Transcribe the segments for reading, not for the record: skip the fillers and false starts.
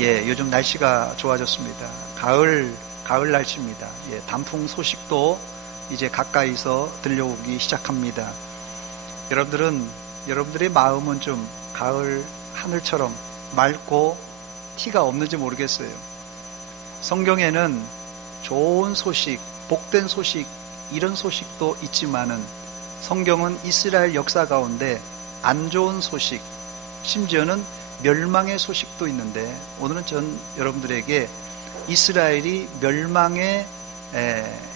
예, 요즘 날씨가 좋아졌습니다. 가을 날씨입니다. 예, 단풍 소식도 이제 가까이서 들려오기 시작합니다. 여러분들의 마음은 좀 가을 하늘처럼 맑고 티가 없는지 모르겠어요. 성경에는 좋은 소식, 복된 소식, 이런 소식도 있지만은 성경은 이스라엘 역사 가운데 안 좋은 소식, 심지어는 멸망의 소식도 있는데, 오늘은 전 여러분들에게 이스라엘이 멸망에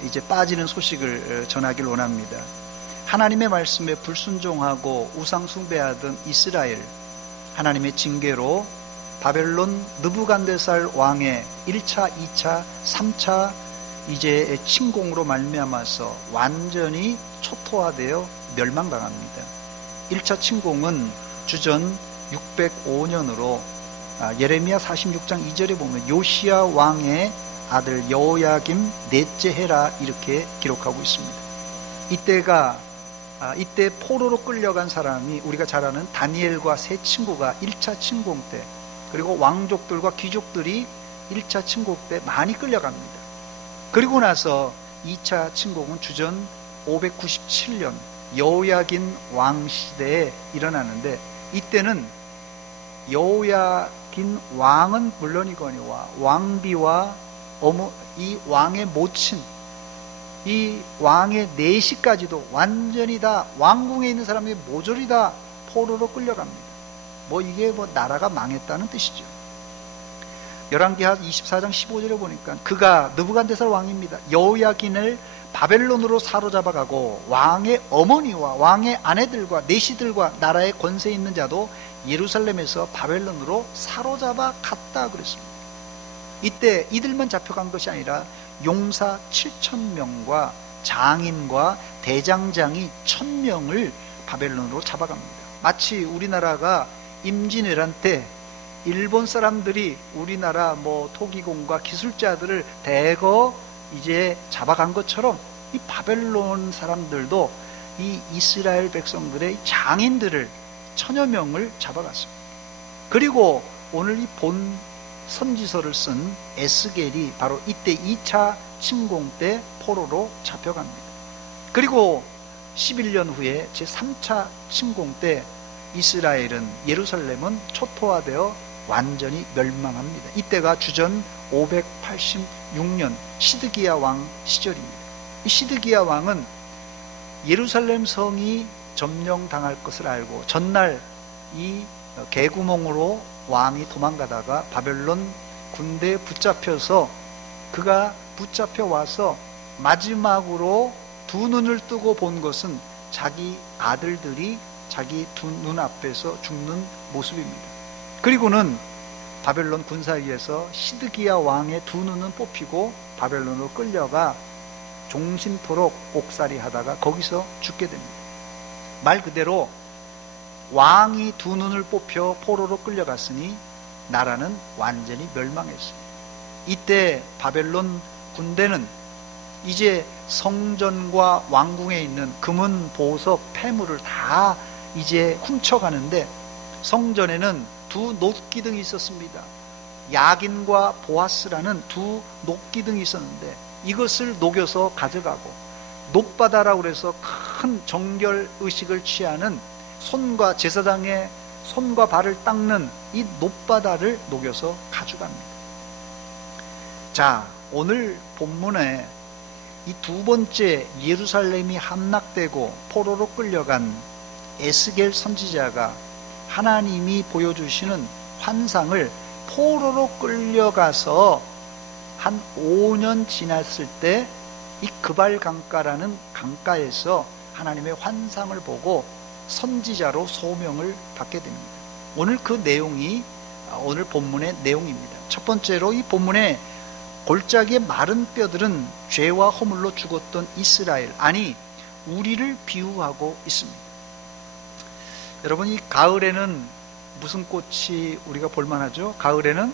이제 빠지는 소식을 전하길 원합니다. 하나님의 말씀에 불순종하고 우상 숭배하던 이스라엘, 하나님의 징계로 바벨론 느부갓네살 왕의 1차, 2차, 3차 이제 침공으로 말미암아서 완전히 초토화되어 멸망당합니다. 1차 침공은 주전 605년으로 예레미야 46장 2절에 보면 요시야 왕의 아들 여호야김 넷째 해라 이렇게 기록하고 있습니다. 이때 포로로 끌려간 사람이 우리가 잘 아는 다니엘과 세 친구가 1차 침공 때, 그리고 왕족들과 귀족들이 1차 침공 때 많이 끌려갑니다. 그리고 나서 2차 침공은 주전 597년 여호야긴 왕 시대에 일어나는데, 이때는 여호야긴 왕은 물론이거니와 왕비와 이 왕의 모친, 이 왕의 내시까지도 완전히 다 왕궁에 있는 사람들이 모조리 다 포로로 끌려갑니다. 이게 나라가 망했다는 뜻이죠. 열왕기하 24장 15절에 보니까 그가 느부갓네살 왕입니다. 여호야긴을 바벨론으로 사로잡아가고 왕의 어머니와 왕의 아내들과 내시들과 나라의 권세 있는 자도 예루살렘에서 바벨론으로 사로잡아 갔다 그랬습니다. 이때 이들만 잡혀간 것이 아니라 용사 7,000명과 장인과 대장장이 1,000명을 바벨론으로 잡아갑니다. 마치 우리나라가 임진왜란 때 일본 사람들이 우리나라 토기공과 기술자들을 대거 이제 잡아간 것처럼, 이 바벨론 사람들도 이 이스라엘 백성들의 장인들을 1,000여 명을 잡아갔습니다. 그리고 오늘 이 본 선지서를 쓴 에스겔이 바로 이때 2차 침공 때 포로로 잡혀갑니다. 그리고 11년 후에 제3차 침공 때 이스라엘은, 예루살렘은 초토화되어 완전히 멸망합니다. 이때가 주전 586년 시드기야 왕 시절입니다. 이 시드기야 왕은 예루살렘 성이 점령당할 것을 알고 전날 이 개구멍으로 왕이 도망가다가 바벨론 군대에 붙잡혀서, 그가 붙잡혀 와서 마지막으로 두 눈을 뜨고 본 것은 자기 아들들이 자기 두 눈 앞에서 죽는 모습입니다. 그리고는 바벨론 군사위에서 시드기야 왕의 두 눈은 뽑히고 바벨론으로 끌려가 종신토록 옥살이 하다가 거기서 죽게 됩니다. 말 그대로 왕이 두 눈을 뽑혀 포로로 끌려갔으니 나라는 완전히 멸망했습니다. 이때 바벨론 군대는 이제 성전과 왕궁에 있는 금은, 보석, 폐물을 다 이제 훔쳐가는데, 성전에는 두 녹기둥이 있었습니다. 야긴과 보아스라는 두 녹기둥이 있었는데 이것을 녹여서 가져가고, 녹바다라고 해서 큰 정결 의식을 취하는 손과 제사장의 손과 발을 닦는 이 녹바다를 녹여서 가져갑니다. 자, 오늘 본문에 이 두 번째 예루살렘이 함락되고 포로로 끌려간 에스겔 선지자가 하나님이 보여주시는 환상을, 포로로 끌려가서 한 5년 지났을 때 이 그발 강가라는 강가에서 하나님의 환상을 보고 선지자로 소명을 받게 됩니다. 오늘 그 내용이 오늘 본문의 내용입니다. 첫 번째로, 이 본문에 골짜기의 마른 뼈들은 죄와 허물로 죽었던 이스라엘, 아니 우리를 비유하고 있습니다. 여러분, 이 가을에는 무슨 꽃이 우리가 볼만하죠? 가을에는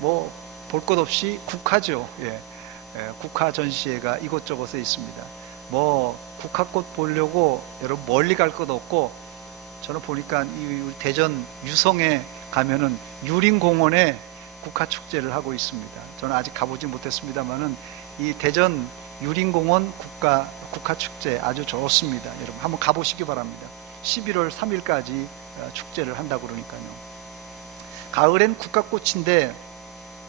볼 것 없이 국화죠. 국화 전시회가 이곳저곳에 있습니다. 국화꽃 보려고 여러분 멀리 갈 것 없고, 저는 보니까 이 대전 유성에 가면은 유림공원에 국화축제를 하고 있습니다. 저는 아직 가보지 못했습니다만은 이 대전 유림공원 국화축제 아주 좋습니다. 여러분 한번 가보시기 바랍니다. 11월 3일까지 축제를 한다고 그러니까요. 가을엔 국화꽃인데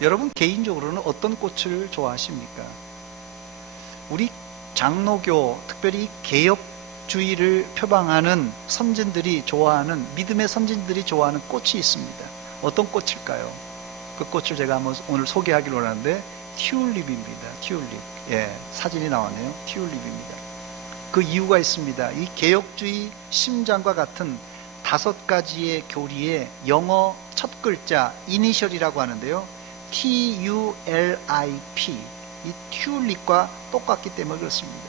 여러분 개인적으로는 어떤 꽃을 좋아하십니까? 우리 장로교, 특별히 개혁주의를 표방하는 선진들이 좋아하는, 믿음의 선진들이 좋아하는 꽃이 있습니다. 어떤 꽃일까요? 그 꽃을 제가 한번 오늘 소개하기로 하는데 튤립입니다. 튤립. 예, 사진이 나왔네요. 튤립입니다. 그 이유가 있습니다. 이 개혁주의 심장과 같은 5가지의 교리의 영어 첫 글자 이니셜이라고 하는데요. TULIP. 이 튤립과 똑같기 때문에 그렇습니다.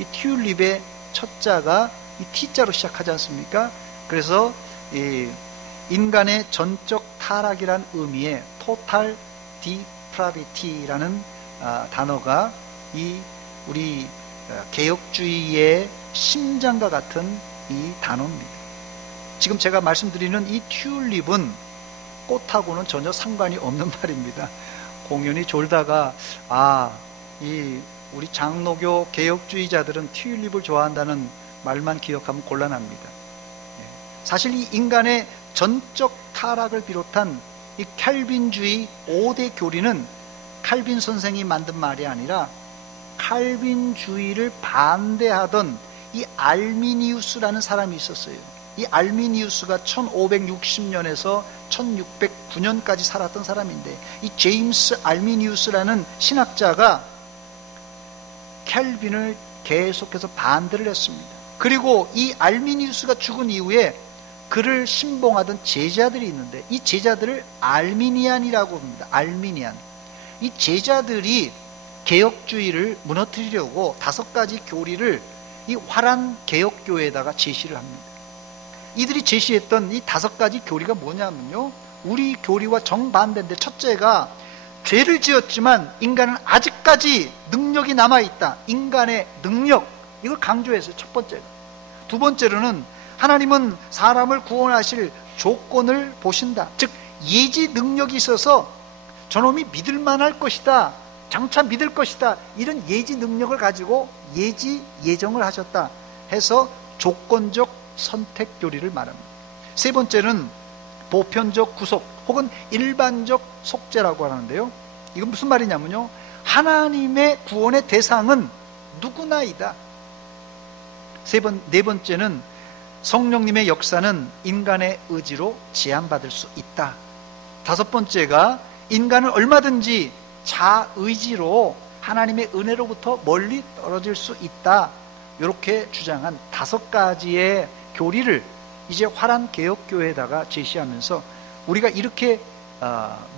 이 튤립의 첫 자가 이 T자로 시작하지 않습니까? 그래서 이 인간의 전적 타락이란 의미의 total depravity라는 단어가 이 우리 개혁주의의 심장과 같은 이 단어입니다. 지금 제가 말씀드리는 이 튤립은 꽃하고는 전혀 상관이 없는 말입니다. 공연히 졸다가 이 우리 장로교 개혁주의자들은 튤립을 좋아한다는 말만 기억하면 곤란합니다. 사실 이 인간의 전적 타락을 비롯한 이 칼빈주의 5대 교리는 칼빈 선생이 만든 말이 아니라 칼빈주의를 반대하던 이 알미니우스라는 사람이 있었어요. 이 알미니우스가 1560년에서 1609년까지 살았던 사람인데 이 제임스 알미니우스라는 신학자가 캘빈을 계속해서 반대를 했습니다. 그리고 이 알미니우스가 죽은 이후에 그를 신봉하던 제자들이 있는데 이 제자들을 알미니안이라고 합니다. 알미니안. 이 제자들이 개혁주의를 무너뜨리려고 5가지 교리를 이 화란 개혁교회에다가 제시를 합니다. 이들이 제시했던 이 5가지 교리가 뭐냐면요, 우리 교리와 정반대인데, 첫째가 죄를 지었지만 인간은 아직까지 능력이 남아있다. 인간의 능력, 이걸 강조했어요. 첫 번째가. 두 번째로는 하나님은 사람을 구원하실 조건을 보신다. 즉 예지 능력이 있어서 저놈이 믿을만할 것이다, 장차 믿을 것이다, 이런 예지 능력을 가지고 예정을 하셨다 해서 조건적 선택 교리를 말합니다. 세 번째는 보편적 구속 혹은 일반적 속죄라고 하는데요, 이건 무슨 말이냐면요, 하나님의 구원의 대상은 누구나이다. 네 번째는 성령님의 역사는 인간의 의지로 제한받을 수 있다. 5번째가 인간은 얼마든지 자의지로 하나님의 은혜로부터 멀리 떨어질 수 있다. 이렇게 주장한 5가지의 교리를 이제 화란 개혁교회에다가 제시하면서 우리가 이렇게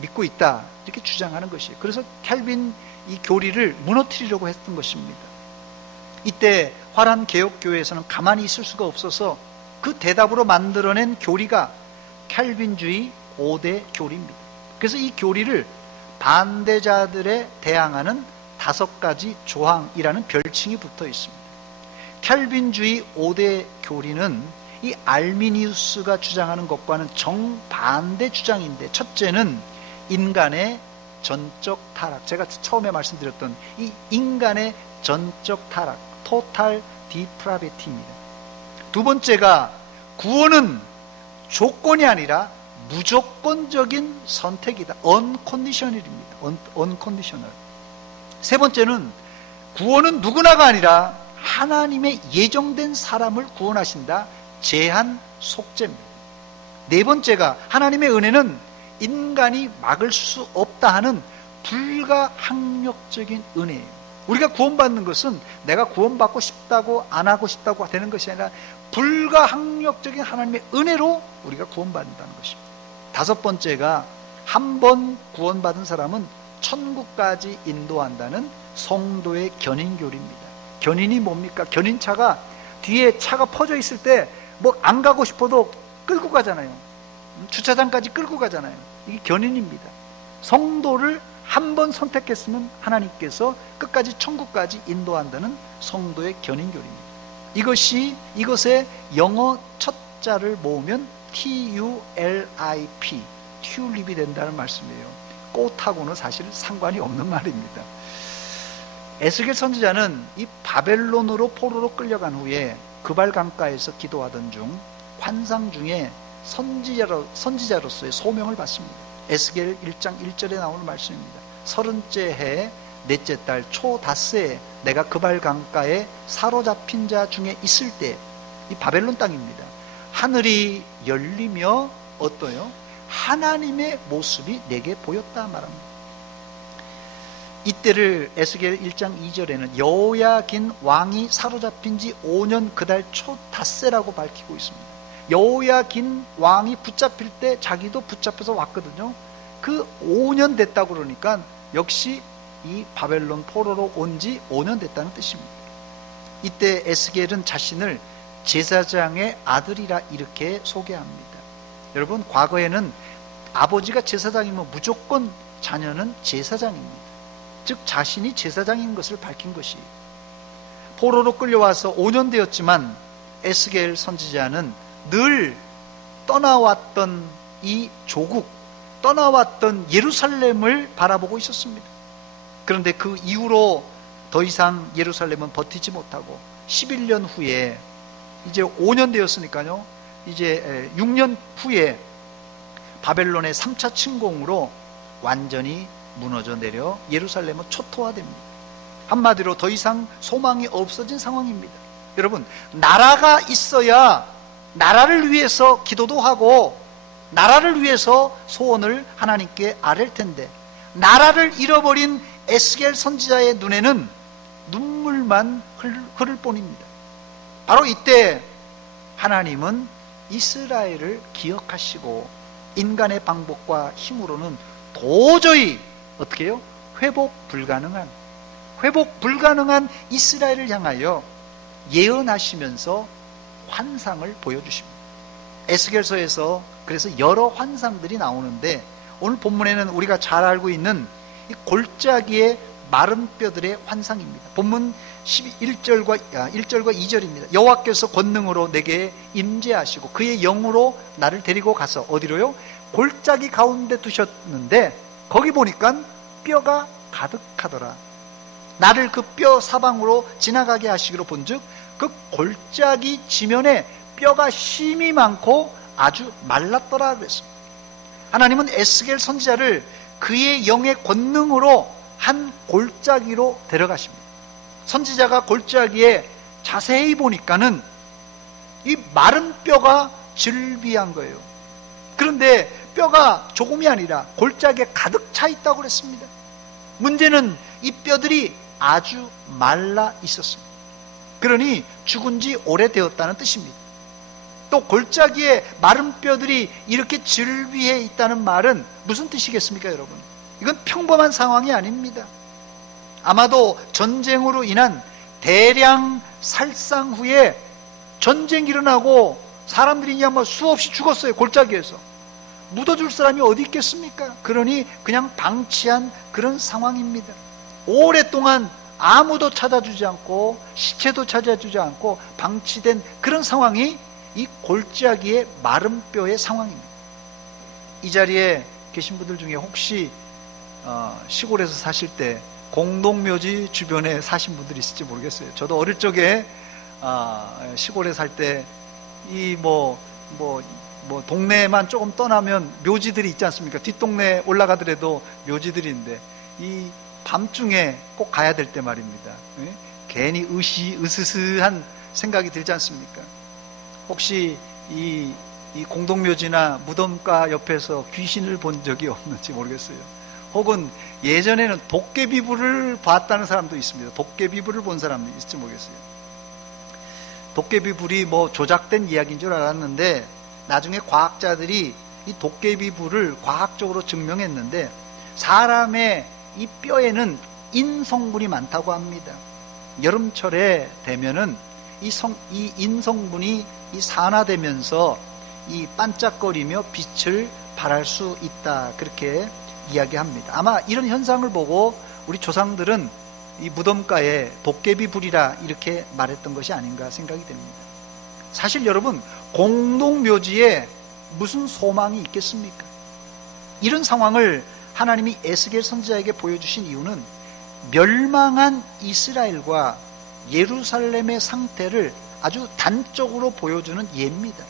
믿고 있다, 이렇게 주장하는 것이에요. 그래서 캘빈 이 교리를 무너뜨리려고 했던 것입니다. 이때 화란 개혁교회에서는 가만히 있을 수가 없어서 그 대답으로 만들어낸 교리가 캘빈주의 5대 교리입니다. 그래서 이 교리를 반대자들에 대항하는 5가지 조항이라는 별칭이 붙어 있습니다. 캘빈주의 5대 교리는 이 알미니우스가 주장하는 것과는 정반대 주장인데, 첫째는 인간의 전적 타락, 제가 처음에 말씀드렸던 이 인간의 전적 타락, 토탈 디프라비티입니다. 두 번째가 구원은 조건이 아니라 무조건적인 선택이다. 언컨디셔널입니다. 언컨디셔널. 세 번째는 구원은 누구나가 아니라 하나님의 예정된 사람을 구원하신다. 제한 속죄입니다. 네 번째가 하나님의 은혜는 인간이 막을 수 없다 하는 불가항력적인 은혜예요. 우리가 구원받는 것은 내가 구원받고 싶다고 안 하고 싶다고 되는 것이 아니라 불가항력적인 하나님의 은혜로 우리가 구원받는다는 것입니다. 5번째가 한 번 구원받은 사람은 천국까지 인도한다는 성도의 견인교리입니다. 견인이 뭡니까? 견인차가 뒤에 차가 퍼져 있을 때 뭐 안 가고 싶어도 끌고 가잖아요. 주차장까지 끌고 가잖아요. 이게 견인입니다. 성도를 한 번 선택했으면 하나님께서 끝까지 천국까지 인도한다는 성도의 견인교리입니다. 이것의 영어 첫 자를 모으면 TULIP, 튤립이 된다는 말씀이에요. 꽃하고는 사실 상관이 없는 말입니다. 에스겔 선지자는 이 바벨론으로 포로로 끌려간 후에 그발 강가에서 기도하던 중 환상 중에 선지자로서의 소명을 받습니다. 에스겔 1장 1절에 나오는 말씀입니다. 30째 해 넷째 달 초닷새에 내가 그발 강가에 사로잡힌 자 중에 있을 때, 이 바벨론 땅입니다. 하늘이 열리며 어떠요? 하나님의 모습이 내게 보였다 말합니다. 이때를 에스겔 1장 2절에는 여호야긴 왕이 사로잡힌 지 5년 그달 초닷새라고 밝히고 있습니다. 여호야긴 왕이 붙잡힐 때 자기도 붙잡혀서 왔거든요. 그 5년 됐다고 그러니까 역시 이 바벨론 포로로 온 지 5년 됐다는 뜻입니다. 이때 에스겔은 자신을 제사장의 아들이라 이렇게 소개합니다. 여러분, 과거에는 아버지가 제사장이면 무조건 자녀는 제사장입니다. 즉 자신이 제사장인 것을 밝힌 것이, 포로로 끌려와서 5년 되었지만 에스겔 선지자는 늘 떠나왔던 이 조국, 떠나왔던 예루살렘을 바라보고 있었습니다. 그런데 그 이후로 더 이상 예루살렘은 버티지 못하고 11년 후에, 이제 5년 되었으니까요, 이제 6년 후에 바벨론의 3차 침공으로 완전히 무너져 내려 예루살렘은 초토화됩니다. 한마디로 더 이상 소망이 없어진 상황입니다. 여러분, 나라가 있어야 나라를 위해서 기도도 하고 나라를 위해서 소원을 하나님께 아랠 텐데, 나라를 잃어버린 에스겔 선지자의 눈에는 눈물만 흐를 뿐입니다. 바로 이때 하나님은 이스라엘을 기억하시고 인간의 방법과 힘으로는 도저히 어떻게 해요? 회복 불가능한 이스라엘을 향하여 예언하시면서 환상을 보여주십니다. 에스겔서에서 그래서 여러 환상들이 나오는데, 오늘 본문에는 우리가 잘 알고 있는 이 골짜기의 마른 뼈들의 환상입니다. 본문 1절과 2절입니다. 여호와께서 권능으로 내게 임재하시고 그의 영으로 나를 데리고 가서 어디로요? 골짜기 가운데 두셨는데 거기 보니까 뼈가 가득하더라. 나를 그 뼈 사방으로 지나가게 하시기로 본즉 그 골짜기 지면에 뼈가 심이 많고 아주 말랐더라 그랬습니다. 하나님은 에스겔 선지자를 그의 영의 권능으로 한 골짜기로 데려가십니다. 선지자가 골짜기에 자세히 보니까는 이 마른 뼈가 즐비한 거예요. 그런데 뼈가 조금이 아니라 골짜기에 가득 차 있다고 그랬습니다. 문제는 이 뼈들이 아주 말라 있었습니다. 그러니 죽은 지 오래되었다는 뜻입니다. 또 골짜기에 마른 뼈들이 이렇게 즐비해 있다는 말은 무슨 뜻이겠습니까, 여러분? 이건 평범한 상황이 아닙니다. 아마도 전쟁으로 인한 대량 살상 후에 전쟁이 일어나고 사람들이 그냥 수없이 죽었어요. 골짜기에서 묻어줄 사람이 어디 있겠습니까? 그러니 그냥 방치한 그런 상황입니다. 오랫동안 아무도 찾아주지 않고 시체도 찾아주지 않고 방치된 그런 상황이 이 골짜기의 마른 뼈의 상황입니다. 이 자리에 계신 분들 중에 혹시 시골에서 사실 때 공동묘지 주변에 사신 분들이 있을지 모르겠어요. 저도 어릴 적에 시골에 살 때 이 동네만 조금 떠나면 묘지들이 있지 않습니까? 뒷동네 올라가더라도 묘지들이 있는데 이 밤중에 꼭 가야 될 때 말입니다. 괜히 으스스한 생각이 들지 않습니까? 혹시 이 공동묘지나 무덤가 옆에서 귀신을 본 적이 없는지 모르겠어요. 혹은 예전에는 도깨비불을 봤다는 사람도 있습니다. 도깨비불을 본 사람도 있을지 모르겠어요. 도깨비불이 조작된 이야기인 줄 알았는데 나중에 과학자들이 이 도깨비불을 과학적으로 증명했는데 사람의 이 뼈에는 인성분이 많다고 합니다. 여름철에 되면은 이 인성분이 산화되면서 이 반짝거리며 빛을 발할 수 있다, 그렇게 이야기합니다. 아마 이런 현상을 보고 우리 조상들은 이 무덤가에 도깨비불이라 이렇게 말했던 것이 아닌가 생각이 됩니다. 사실 여러분, 공동묘지에 무슨 소망이 있겠습니까? 이런 상황을 하나님이 에스겔 선지자에게 보여주신 이유는 멸망한 이스라엘과 예루살렘의 상태를 아주 단적으로 보여주는 예입니다.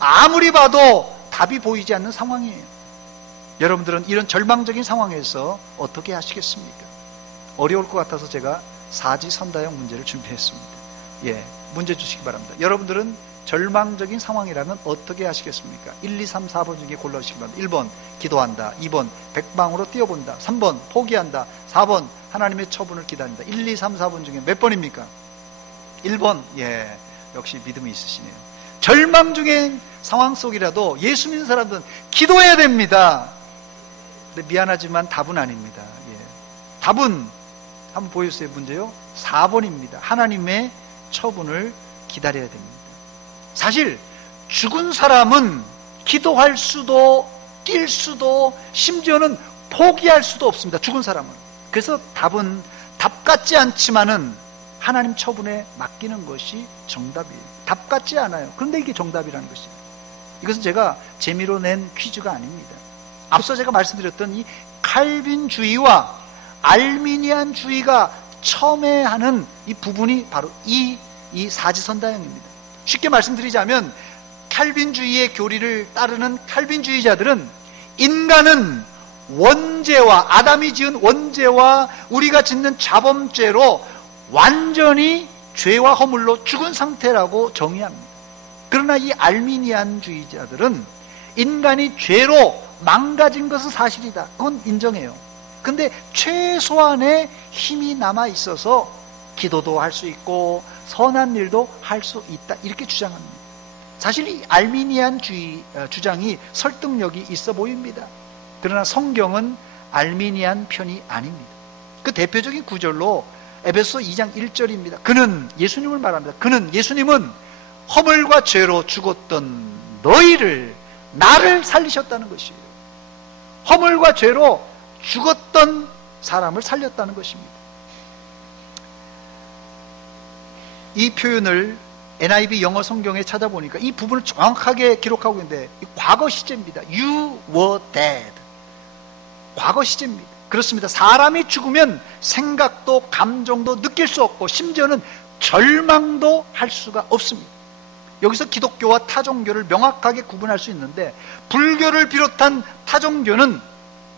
아무리 봐도 답이 보이지 않는 상황이에요. 여러분들은 이런 절망적인 상황에서 어떻게 하시겠습니까? 어려울 것 같아서 제가 사지선다형 문제를 준비했습니다. 문제 주시기 바랍니다. 여러분들은 절망적인 상황이라면 어떻게 하시겠습니까? 1, 2, 3, 4번 중에 골라주시기 바랍니다. 1번 기도한다, 2번 백방으로 뛰어본다, 3번 포기한다, 4번 하나님의 처분을 기다린다. 1, 2, 3, 4번 중에 몇 번입니까? 1번. 역시 믿음이 있으시네요. 절망 중인 상황 속이라도 예수 믿는 사람들은 기도해야 됩니다. 근데 미안하지만 답은 아닙니다. 답은 한번 보여주세요. 문제요 4번입니다. 하나님의 처분을 기다려야 됩니다. 사실 죽은 사람은 기도할 수도 뛸 수도 심지어는 포기할 수도 없습니다. 죽은 사람은. 그래서 답은 답 같지 않지만은 하나님 처분에 맡기는 것이 정답이에요. 답 같지 않아요. 그런데 이게 정답이라는 것이에요. 이것은 제가 재미로 낸 퀴즈가 아닙니다. 앞서 제가 말씀드렸던 이 칼빈주의와 알미니안주의가 첨예하는 이 부분이 바로 이 사지선다형입니다. 쉽게 말씀드리자면 칼빈주의의 교리를 따르는 칼빈주의자들은 인간은 원죄와 아담이 지은 원죄와 우리가 짓는 자범죄로 완전히 죄와 허물로 죽은 상태라고 정의합니다. 그러나 이 알미니안주의자들은 인간이 죄로 망가진 것은 사실이다. 그건 인정해요. 근데 최소한의 힘이 남아 있어서 기도도 할 수 있고 선한 일도 할 수 있다. 이렇게 주장합니다. 사실 이 알미니안주의 주장이 설득력이 있어 보입니다. 그러나 성경은 알미니안 편이 아닙니다. 그 대표적인 구절로 에베소 2장 1절입니다. 그는 예수님을 말합니다. 그는 예수님은 허물과 죄로 죽었던 너희를 나를 살리셨다는 것이에요. 허물과 죄로 죽었던 사람을 살렸다는 것입니다. 이 표현을 NIV 영어 성경에 찾아보니까 이 부분을 정확하게 기록하고 있는데 과거 시제입니다. You were dead. 과거 시제입니다. 그렇습니다. 사람이 죽으면 생각도 감정도 느낄 수 없고 심지어는 절망도 할 수가 없습니다. 여기서 기독교와 타종교를 명확하게 구분할 수 있는데 불교를 비롯한 타종교는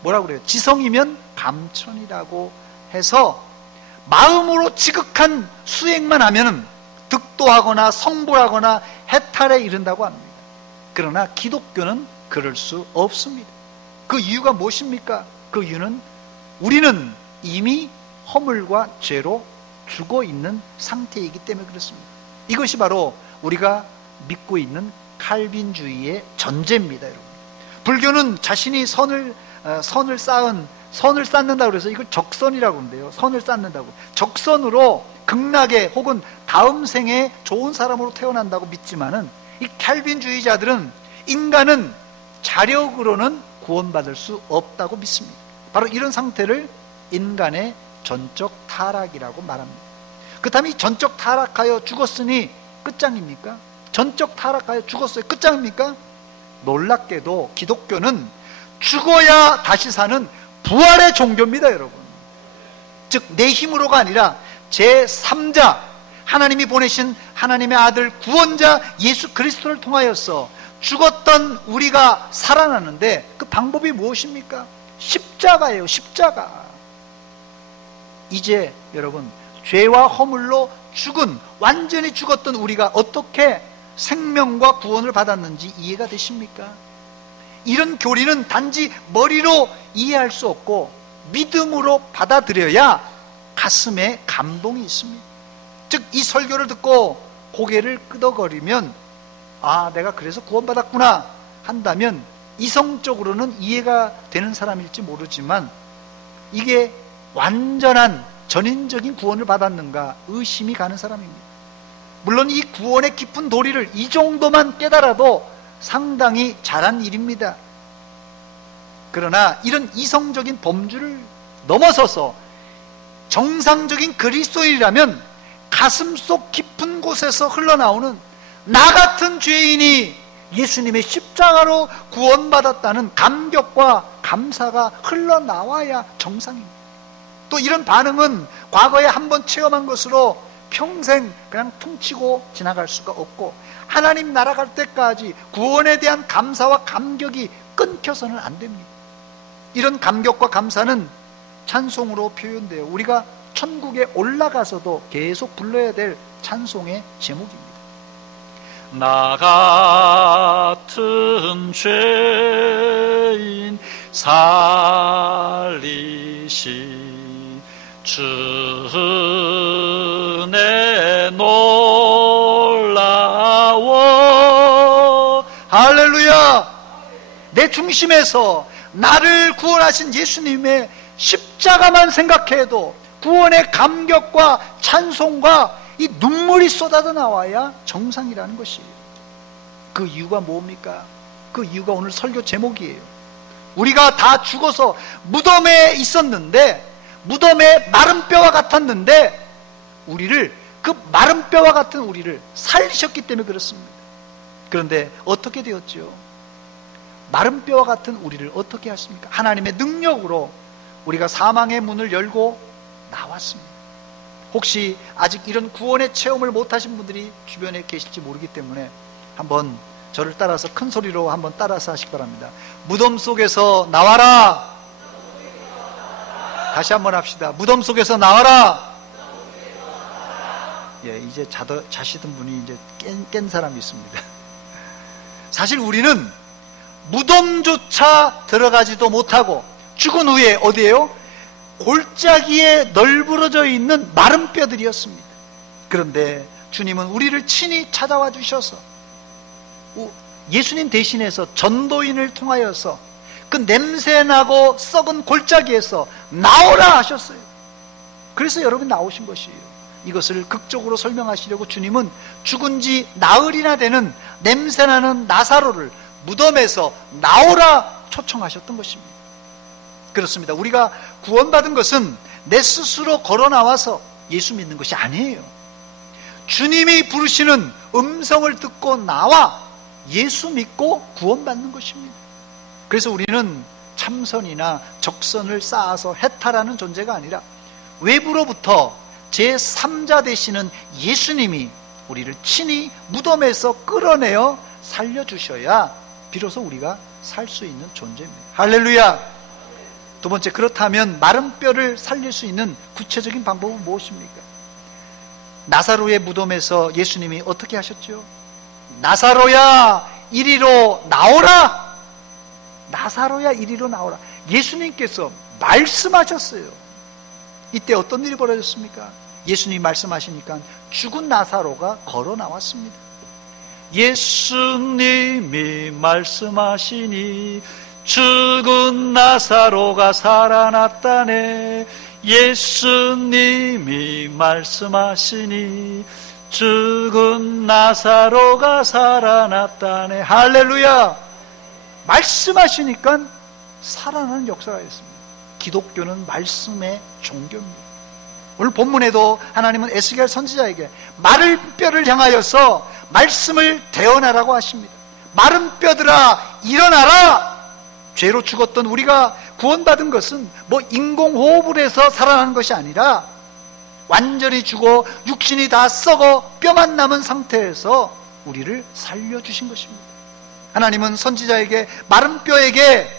뭐라고 그래요? 지성이면 감천이라고 해서 마음으로 지극한 수행만 하면 득도하거나 성불하거나 해탈에 이른다고 합니다. 그러나 기독교는 그럴 수 없습니다. 그 이유가 무엇입니까? 그 이유는 우리는 이미 허물과 죄로 죽어 있는 상태이기 때문에 그렇습니다. 이것이 바로 우리가 믿고 있는 칼빈주의의 전제입니다, 여러분. 불교는 자신이 선을 쌓는다고 그래서 이걸 적선이라고 하는데요. 선을 쌓는다고. 적선으로 극락에 혹은 다음 생에 좋은 사람으로 태어난다고 믿지만은 이 칼빈주의자들은 인간은 자력으로는 구원받을 수 없다고 믿습니다. 바로 이런 상태를 인간의 전적 타락이라고 말합니다. 그 다음에 이 전적 타락하여 죽었으니 끝장입니까? 전적 타락하여 죽었어요. 끝장입니까? 놀랍게도 기독교는 죽어야 다시 사는 부활의 종교입니다, 여러분. 즉 내 힘으로가 아니라 제3자 하나님이 보내신 하나님의 아들 구원자 예수 그리스도를 통하여서 죽었던 우리가 살아나는데 그 방법이 무엇입니까? 십자가예요. 십자가. 이제 여러분 죄와 허물로 죽은 완전히 죽었던 우리가 어떻게 생명과 구원을 받았는지 이해가 되십니까? 이런 교리는 단지 머리로 이해할 수 없고 믿음으로 받아들여야 가슴에 감동이 있습니다. 즉 이 설교를 듣고 고개를 끄덕거리면 아 내가 그래서 구원받았구나 한다면 이성적으로는 이해가 되는 사람일지 모르지만 이게 완전한 전인적인 구원을 받았는가 의심이 가는 사람입니다. 물론 이 구원의 깊은 도리를 이 정도만 깨달아도 상당히 잘한 일입니다. 그러나 이런 이성적인 범주를 넘어서서 정상적인 그리스도인이라면 가슴속 깊은 곳에서 흘러나오는 나 같은 죄인이 예수님의 십자가로 구원받았다는 감격과 감사가 흘러나와야 정상입니다. 또 이런 반응은 과거에 한번 체험한 것으로 평생 그냥 퉁치고 지나갈 수가 없고, 하나님 나라 갈 때까지 구원에 대한 감사와 감격이 끊겨서는 안 됩니다. 이런 감격과 감사는 찬송으로 표현돼요. 우리가 천국에 올라가서도 계속 불러야 될 찬송의 제목입니다. 나 같은 죄인 살리시 주 은혜 놀라워. 할렐루야! 내 중심에서 나를 구원하신 예수님의 십자가만 생각해도 구원의 감격과 찬송과 이 눈물이 쏟아져 나와야 정상이라는 것이에요. 그 이유가 뭡니까? 그 이유가 오늘 설교 제목이에요. 우리가 다 죽어서 무덤에 있었는데, 무덤에 마른 뼈와 같았는데, 우리를, 그 마른 뼈와 같은 우리를 살리셨기 때문에 그렇습니다. 그런데 어떻게 되었죠? 마른 뼈와 같은 우리를 어떻게 하십니까? 하나님의 능력으로 우리가 사망의 문을 열고 나왔습니다. 혹시 아직 이런 구원의 체험을 못하신 분들이 주변에 계실지 모르기 때문에 한번 저를 따라서 큰 소리로 한번 따라서 하시기 바랍니다. 무덤 속에서 나와라. 다시 한번 합시다. 무덤 속에서 나와라. 예, 이제 자시던 분이 이제 깬 사람이 있습니다. 사실 우리는 무덤조차 들어가지도 못하고 죽은 후에 어디에요? 골짜기에 널브러져 있는 마른 뼈들이었습니다. 그런데 주님은 우리를 친히 찾아와 주셔서 예수님 대신해서 전도인을 통하여서 그 냄새나고 썩은 골짜기에서 나오라 하셨어요. 그래서 여러분 나오신 것이에요. 이것을 극적으로 설명하시려고 주님은 죽은 지 나흘이나 되는 냄새나는 나사로를 무덤에서 나오라 초청하셨던 것입니다. 그렇습니다. 우리가 구원받은 것은 내 스스로 걸어 나와서 예수 믿는 것이 아니에요. 주님이 부르시는 음성을 듣고 나와 예수 믿고 구원받는 것입니다. 그래서 우리는 참선이나 적선을 쌓아서 해탈하는 존재가 아니라 외부로부터 제3자 되시는 예수님이 우리를 친히 무덤에서 끌어내어 살려주셔야 비로소 우리가 살 수 있는 존재입니다. 할렐루야! 두 번째, 그렇다면 마른 뼈를 살릴 수 있는 구체적인 방법은 무엇입니까? 나사로의 무덤에서 예수님이 어떻게 하셨죠? 나사로야 이리로 나오라. 나사로야 이리로 나오라. 예수님께서 말씀하셨어요. 이때 어떤 일이 벌어졌습니까? 예수님이 말씀하시니까 죽은 나사로가 걸어 나왔습니다. 예수님이 말씀하시니 죽은 나사로가 살아났다네. 예수님이 말씀하시니 죽은 나사로가 살아났다네. 할렐루야! 말씀하시니까 살아나는 역사가 있습니다. 기독교는 말씀의 종교입니다. 오늘 본문에도 하나님은 에스겔 선지자에게 마른 뼈를 향하여서 말씀을 대언하라고 하십니다. 마른 뼈들아 일어나라. 죄로 죽었던 우리가 구원받은 것은 뭐 인공호흡을 해서 살아나는 것이 아니라 완전히 죽어 육신이 다 썩어 뼈만 남은 상태에서 우리를 살려주신 것입니다. 하나님은 선지자에게 마른 뼈에게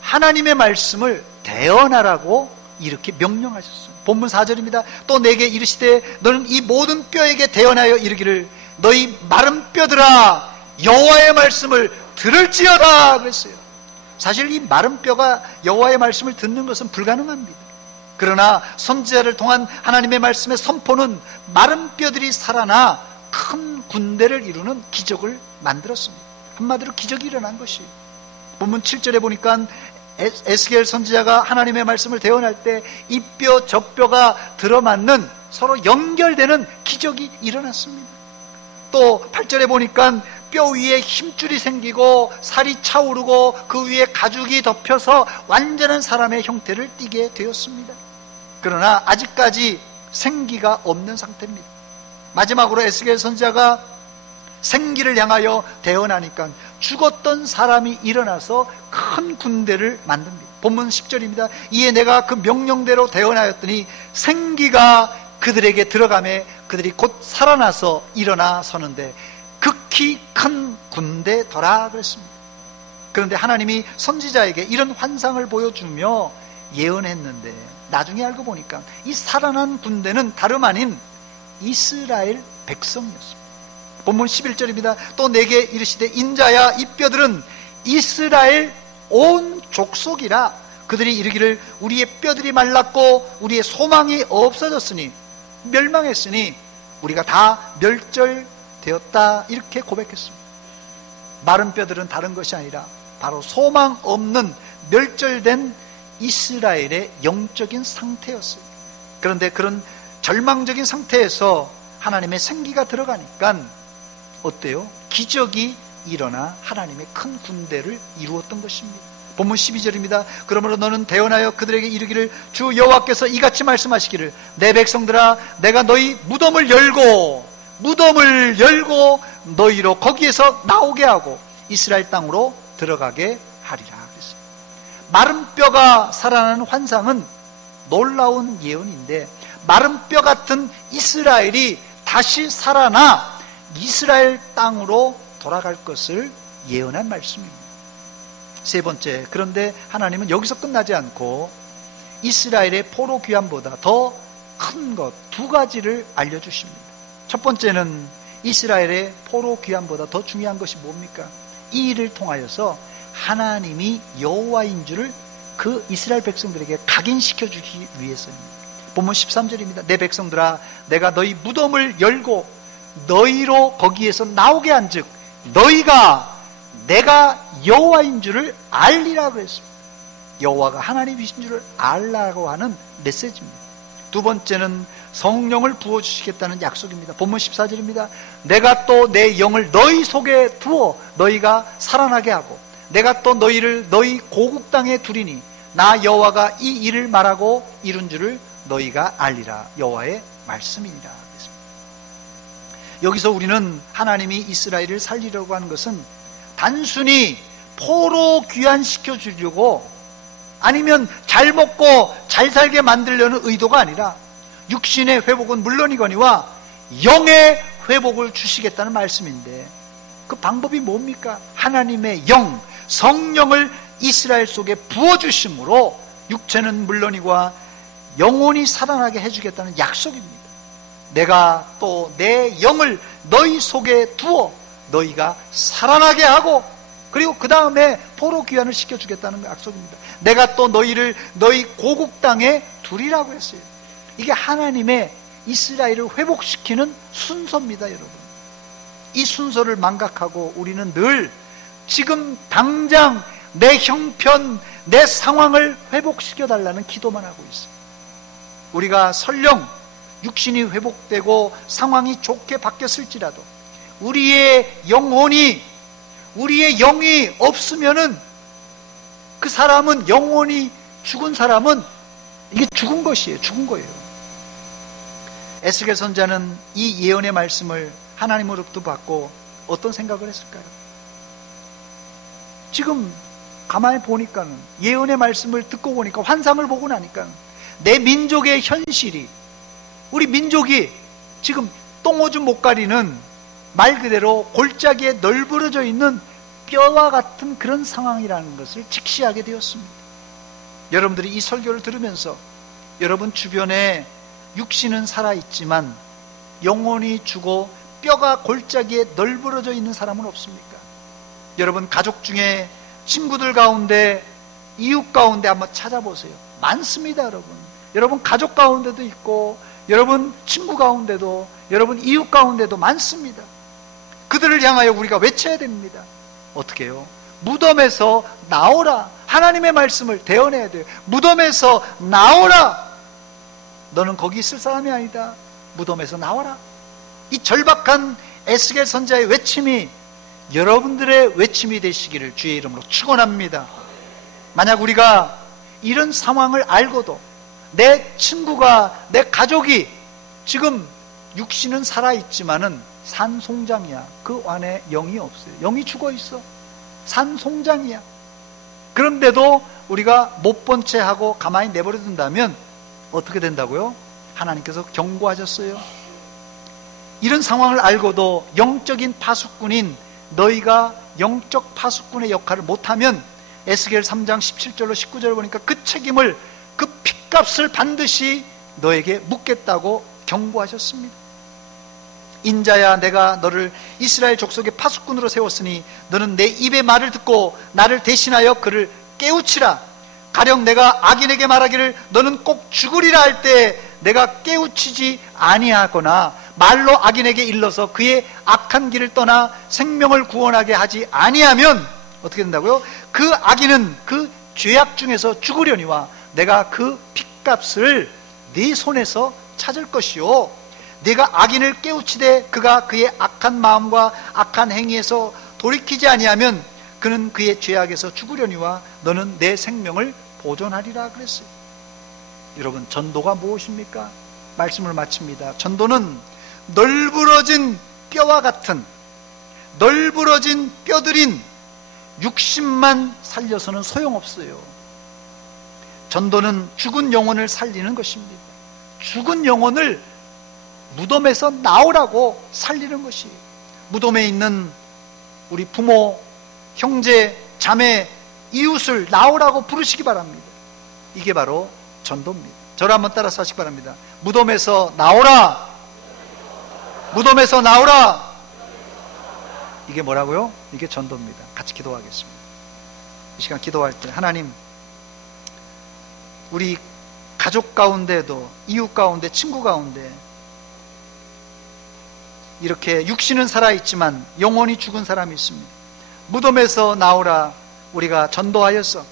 하나님의 말씀을 대언하라고 이렇게 명령하셨어요. 본문 4절입니다. 또 내게 이르시되 너는 이 모든 뼈에게 대언하여 이르기를 너희 마른 뼈들아 여호와의 말씀을 들을지어다 그랬어요. 사실 이 마른 뼈가 여호와의 말씀을 듣는 것은 불가능합니다. 그러나 선지자를 통한 하나님의 말씀의 선포는 마른 뼈들이 살아나 큰 군대를 이루는 기적을 만들었습니다. 한마디로 기적이 일어난 것이. 본문 7절에 보니까 에스겔 선지자가 하나님의 말씀을 대언할 때 이 뼈 저 뼈가 들어맞는 서로 연결되는 기적이 일어났습니다. 또 8절에 보니까 뼈 위에 힘줄이 생기고 살이 차오르고 그 위에 가죽이 덮여서 완전한 사람의 형태를 띠게 되었습니다. 그러나 아직까지 생기가 없는 상태입니다. 마지막으로 에스겔 선지자가 생기를 향하여 대언하니까 죽었던 사람이 일어나서 큰 군대를 만듭니다. 본문 10절입니다. 이에 내가 그 명령대로 대언하였더니 생기가 그들에게 들어가매 그들이 곧 살아나서 일어나 서는데 극히 큰 군대더라 그랬습니다. 그런데 하나님이 선지자에게 이런 환상을 보여주며 예언했는데 나중에 알고 보니까 이 살아난 군대는 다름 아닌 이스라엘 백성이었습니다. 본문 11절입니다. 또 내게 이르시되 인자야 이 뼈들은 이스라엘 온 족속이라. 그들이 이르기를 우리의 뼈들이 말랐고 우리의 소망이 없어졌으니 멸망했으니 우리가 다 멸절되었다. 이렇게 고백했습니다. 마른 뼈들은 다른 것이 아니라 바로 소망 없는 멸절된 이스라엘의 영적인 상태였어요. 그런데 그런 절망적인 상태에서 하나님의 생기가 들어가니까 어때요? 기적이 일어나 하나님의 큰 군대를 이루었던 것입니다. 본문 12절입니다. 그러므로 너는 대언하여 그들에게 이르기를 주 여호와께서 이같이 말씀하시기를 내 백성들아 내가 너희 무덤을 열고 너희로 거기에서 나오게 하고 이스라엘 땅으로 들어가게 하리라 그랬어요. 마른 뼈가 살아나는 환상은 놀라운 예언인데 마른 뼈 같은 이스라엘이 다시 살아나 이스라엘 땅으로 돌아갈 것을 예언한 말씀입니다. 세 번째, 그런데 하나님은 여기서 끝나지 않고 이스라엘의 포로 귀환보다 더 큰 것 두 가지를 알려주십니다. 첫 번째는 이스라엘의 포로 귀환보다 더 중요한 것이 뭡니까? 이 일을 통하여서 하나님이 여호와인 줄을 그 이스라엘 백성들에게 각인시켜 주기 위해서입니다. 본문 13절입니다. 내 백성들아 내가 너희 무덤을 열고 너희로 거기에서 나오게 한즉 너희가 내가 여호와인 줄을 알리라고 했습니다. 여호와가 하나님이신 줄을 알라고 하는 메시지입니다. 두 번째는 성령을 부어주시겠다는 약속입니다. 본문 14절입니다. 내가 또 내 영을 너희 속에 두어 너희가 살아나게 하고 내가 또 너희를 너희 고국 땅에 두리니 나 여호와가 이 일을 말하고 이룬 줄을 너희가 알리라. 여호와의 말씀이니라. 여기서 우리는 하나님이 이스라엘을 살리려고 하는 것은 단순히 포로 귀환시켜 주려고 아니면 잘 먹고 잘 살게 만들려는 의도가 아니라 육신의 회복은 물론이거니와 영의 회복을 주시겠다는 말씀인데 그 방법이 뭡니까? 하나님의 영, 성령을 이스라엘 속에 부어주심으로 육체는 물론이고 영혼이 살아나게 해주겠다는 약속입니다. 내가 또 내 영을 너희 속에 두어 너희가 살아나게 하고 그리고 그 다음에 포로 귀환을 시켜주겠다는 약속입니다. 내가 또 너희를 너희 고국 땅에 두리라고 했어요. 이게 하나님의 이스라엘을 회복시키는 순서입니다. 여러분, 이 순서를 망각하고 우리는 늘 지금 당장 내 형편, 내 상황을 회복시켜 달라는 기도만 하고 있어요. 우리가 설령 육신이 회복되고 상황이 좋게 바뀌었을지라도 우리의 영혼이, 우리의 영이 없으면은 그 사람은, 영혼이 죽은 사람은 이게 죽은 것이에요. 죽은 거예요. 에스겔 선지자는 이 예언의 말씀을 하나님으로부터 받고 어떤 생각을 했을까요? 지금 가만히 보니까는 예언의 말씀을 듣고 보니까 환상을 보고 나니까 내 민족의 현실이, 우리 민족이 지금 똥오줌 못 가리는 말 그대로 골짜기에 널브러져 있는 뼈와 같은 그런 상황이라는 것을 직시하게 되었습니다. 여러분들이 이 설교를 들으면서 여러분 주변에 육신은 살아있지만 영혼이 죽어 뼈가 골짜기에 널브러져 있는 사람은 없습니까? 여러분 가족 중에, 친구들 가운데, 이웃 가운데 한번 찾아보세요. 많습니다. 여러분 가족 가운데도 있고 여러분 친구 가운데도, 여러분 이웃 가운데도 많습니다. 그들을 향하여 우리가 외쳐야 됩니다. 어떻게 해요? 무덤에서 나오라. 하나님의 말씀을 대언해야 돼요. 무덤에서 나오라. 너는 거기 있을 사람이 아니다. 무덤에서 나와라. 이 절박한 에스겔 선지자의 외침이 여러분들의 외침이 되시기를 주의 이름으로 축원합니다. 만약 우리가 이런 상황을 알고도 내 친구가, 내 가족이 지금 육신은 살아있지만은 산송장이야. 그 안에 영이 없어요. 영이 죽어있어. 산송장이야. 그런데도 우리가 못 본 채 하고 가만히 내버려 둔다면 어떻게 된다고요? 하나님께서 경고하셨어요. 이런 상황을 알고도 영적인 파수꾼인 너희가 영적 파수꾼의 역할을 못하면 에스겔 3장 17절로 19절을 보니까 그 책임을, 그 핏값을 반드시 너에게 묻겠다고 경고하셨습니다. 인자야, 내가 너를 이스라엘 족속의 파수꾼으로 세웠으니 너는 내 입의 말을 듣고 나를 대신하여 그를 깨우치라. 가령 내가 악인에게 말하기를 너는 꼭 죽으리라 할 때 내가 깨우치지 아니하거나 말로 악인에게 일러서 그의 악한 길을 떠나 생명을 구원하게 하지 아니하면 어떻게 된다고요? 그 악인은 그 죄악 중에서 죽으려니와 내가 그 핏값을 네 손에서 찾을 것이요, 네가 악인을 깨우치되 그가 그의 악한 마음과 악한 행위에서 돌이키지 아니하면 그는 그의 죄악에서 죽으려니와 너는 내 생명을 보존하리라 그랬어요. 여러분, 전도가 무엇입니까? 말씀을 마칩니다. 전도는 널브러진 뼈와 같은, 널브러진 뼈들인 육신만 살려서는 소용없어요. 전도는 죽은 영혼을 살리는 것입니다. 죽은 영혼을 무덤에서 나오라고 살리는 것이, 무덤에 있는 우리 부모, 형제, 자매, 이웃을 나오라고 부르시기 바랍니다. 이게 바로 전도입니다. 저를 한번 따라서 하시기 바랍니다. 무덤에서 나오라! 무덤에서 나오라! 이게 뭐라고요? 이게 전도입니다. 같이 기도하겠습니다. 이 시간 기도할 때 하나님, 우리 가족 가운데도, 이웃 가운데, 친구 가운데 이렇게 육신은 살아있지만 영혼이 죽은 사람이 있습니다. 무덤에서 나오라 우리가 전도하여서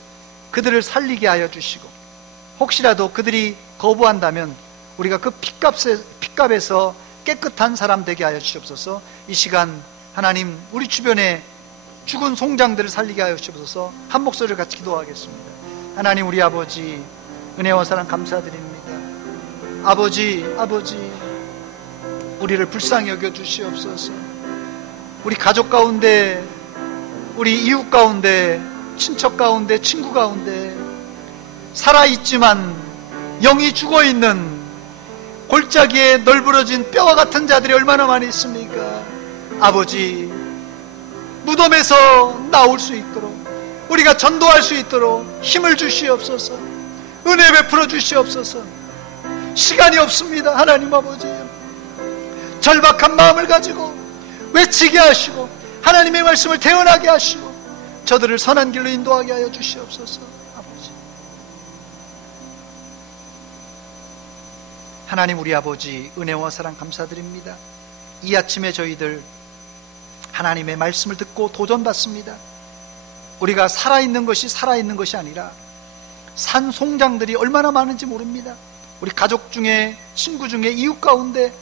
그들을 살리게 하여 주시고, 혹시라도 그들이 거부한다면 우리가 그 핏값에서 깨끗한 사람 되게 하여 주시옵소서. 이 시간 하나님, 우리 주변에 죽은 송장들을 살리게 하여 주시옵소서. 한 목소리를 같이 기도하겠습니다. 하나님, 우리 아버지, 은혜와 사랑 감사드립니다. 아버지, 우리를 불쌍히 여겨 주시옵소서. 우리 가족 가운데, 우리 이웃 가운데, 친척 가운데, 친구 가운데 살아있지만 영이 죽어있는 골짜기에 널브러진 뼈와 같은 자들이 얼마나 많이 있습니까? 아버지, 무덤에서 나올 수 있도록, 우리가 전도할 수 있도록 힘을 주시옵소서. 은혜 베풀어 주시옵소서. 시간이 없습니다. 하나님 아버지, 절박한 마음을 가지고 외치게 하시고 하나님의 말씀을 태어나게 하시고 저들을 선한 길로 인도하게 하여 주시옵소서. 아버지, 하나님 우리 아버지, 은혜와 사랑 감사드립니다. 이 아침에 저희들 하나님의 말씀을 듣고 도전받습니다. 우리가 살아있는 것이 아니라 산송장들이 얼마나 많은지 모릅니다. 우리 가족 중에, 친구 중에, 이웃 가운데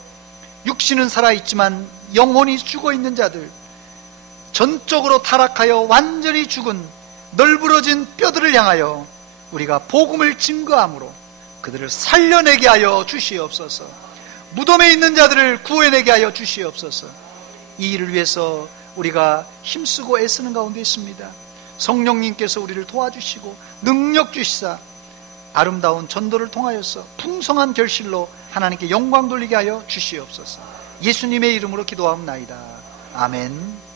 육신은 살아있지만 영혼이 죽어있는 자들, 전적으로 타락하여 완전히 죽은 널브러진 뼈들을 향하여 우리가 복음을 증거함으로 그들을 살려내게 하여 주시옵소서. 무덤에 있는 자들을 구해내게 하여 주시옵소서. 이 일을 위해서 우리가 힘쓰고 애쓰는 가운데 있습니다. 성령님께서 우리를 도와주시고 능력 주시사 아름다운 전도를 통하여서 풍성한 결실로 하나님께 영광 돌리게 하여 주시옵소서. 예수님의 이름으로 기도하옵나이다. 아멘.